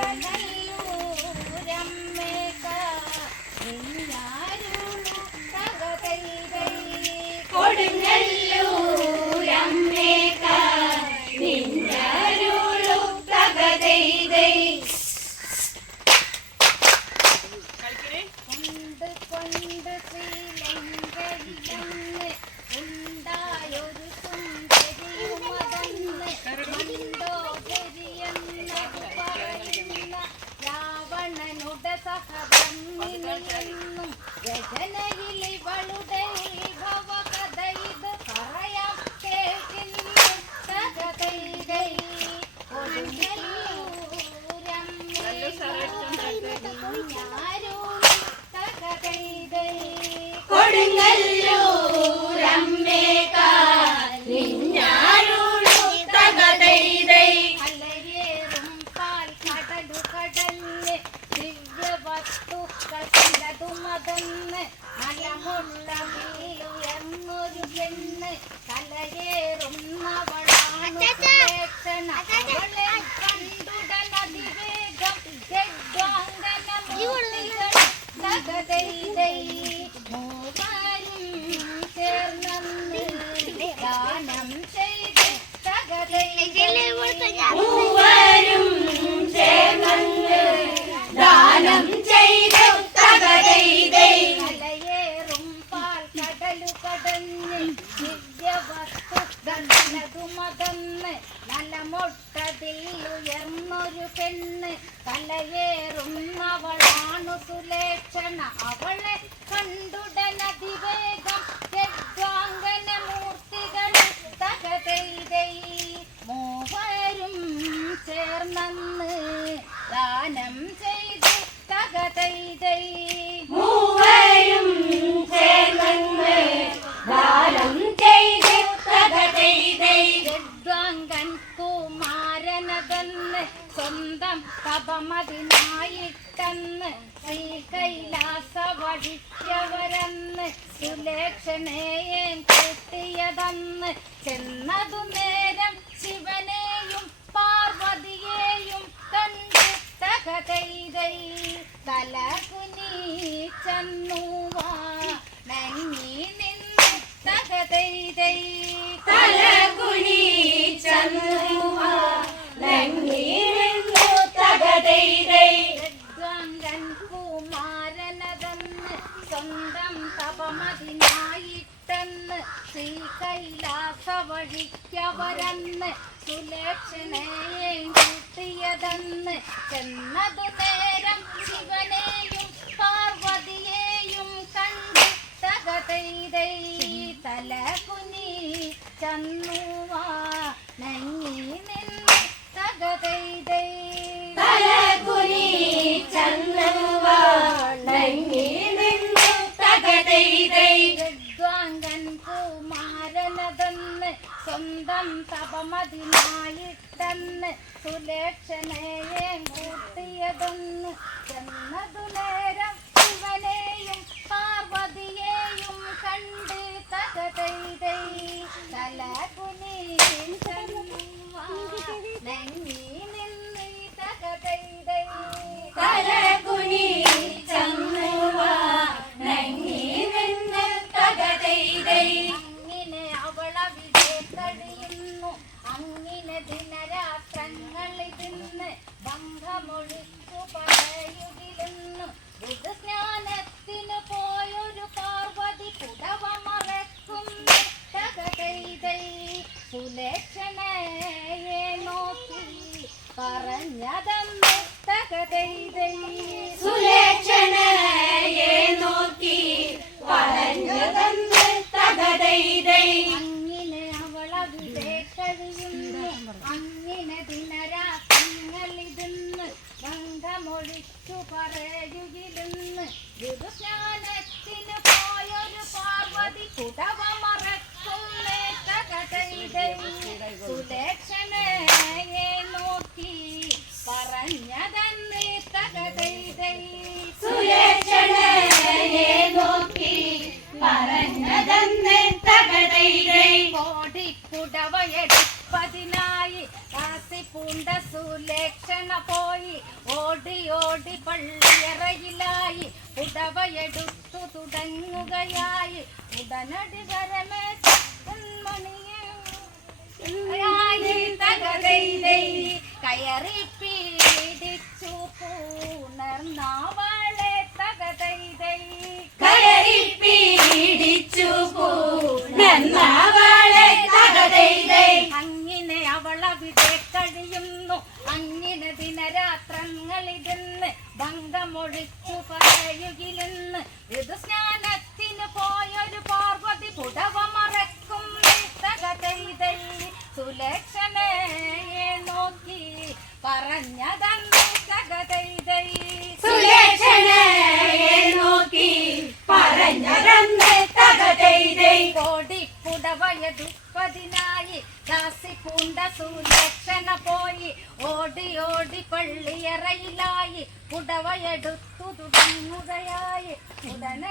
കൊടുങ്ങല്ലൂരമ്മേക്കാരും കൊടുങ്ങല്ലൂർ കൊടുങ്ങല്ലൂ രമ്മേക്കാ നിഞ്ഞാരുളു തകതൈതൈ അലരേറും പാൽ കടലു കടൽ ദിവ്യ വസ്തുക്കൾ ചിലതുമതൊന്ന് അലമുള്ള ഉയർന്നൊരു പെണ്ണ് കലരേറുന്നവളാണ് വിദ്യവസ്തുതന്നതുമതന്ന് നല്ല മൊട്ടതിൽ ഉയർന്നൊരു പെണ്ണ് തലയേറുന്നവളാണു സുലേക്ഷണ. അവളെ സ്വന്തം പപമതിനായിട്ടെന്ന് കൈ കൈലാസ വഴിക്കവരെന്ന് സുലേക്ഷണേയേൻ കിട്ടിയതെന്ന് ചെന്നതു നേരം തപമതിനായിട്ടെന്ന് ശ്രീ കൈലാസ വഴിക്കവരെന്ന് സുലക്ഷണയെ കിട്ടിയതെന്ന് ചെന്നത് നേരം ശിവനെ വിദ്വാങ്കൻ കുമാരനതെന്ന് സ്വന്തം തപമതിനായിട്ടെന്ന് സുലക്ഷണയെ കൂട്ടിയതൊന്ന് ചെന്നതു നേരം ഉടവയെടുപ്പതിനായി കാസി പൂണ്ട സുലക്ഷണ പോയി. ഓടി ഓടി പള്ളിയറയിലായി. ഉടവയെടുത്തു തുടങ്ങുകയായി. ഉടനടി വരമേ കയറി പീഡിച്ചു പൂണർ അങ്ങിനെ ദിനരാത്രങ്ങളിരുന്ന് ഭംഗമൊഴിച്ചു പറയുകിലെന്ന് ഋതുസ്നാനത്തിന് പോയൊരു പാർവതി പുടവ മറക്കും സുലക്ഷണയെ നോക്കി പറഞ്ഞതന്ന് തകതൈതൈ സുലക്ഷണയെ നോക്കി പറഞ്ഞതന്ന് തകതൈതൈ കോടിപ്പുടവയതുപ്പതിനായി ദാസി പൂണ്ട സുലക്ഷണ പോയി. ഓടി ഓടി പള്ളിയറയിലായി. പുടവയെടുത്തു തുടങ്ങുകയായി. ഉടനെ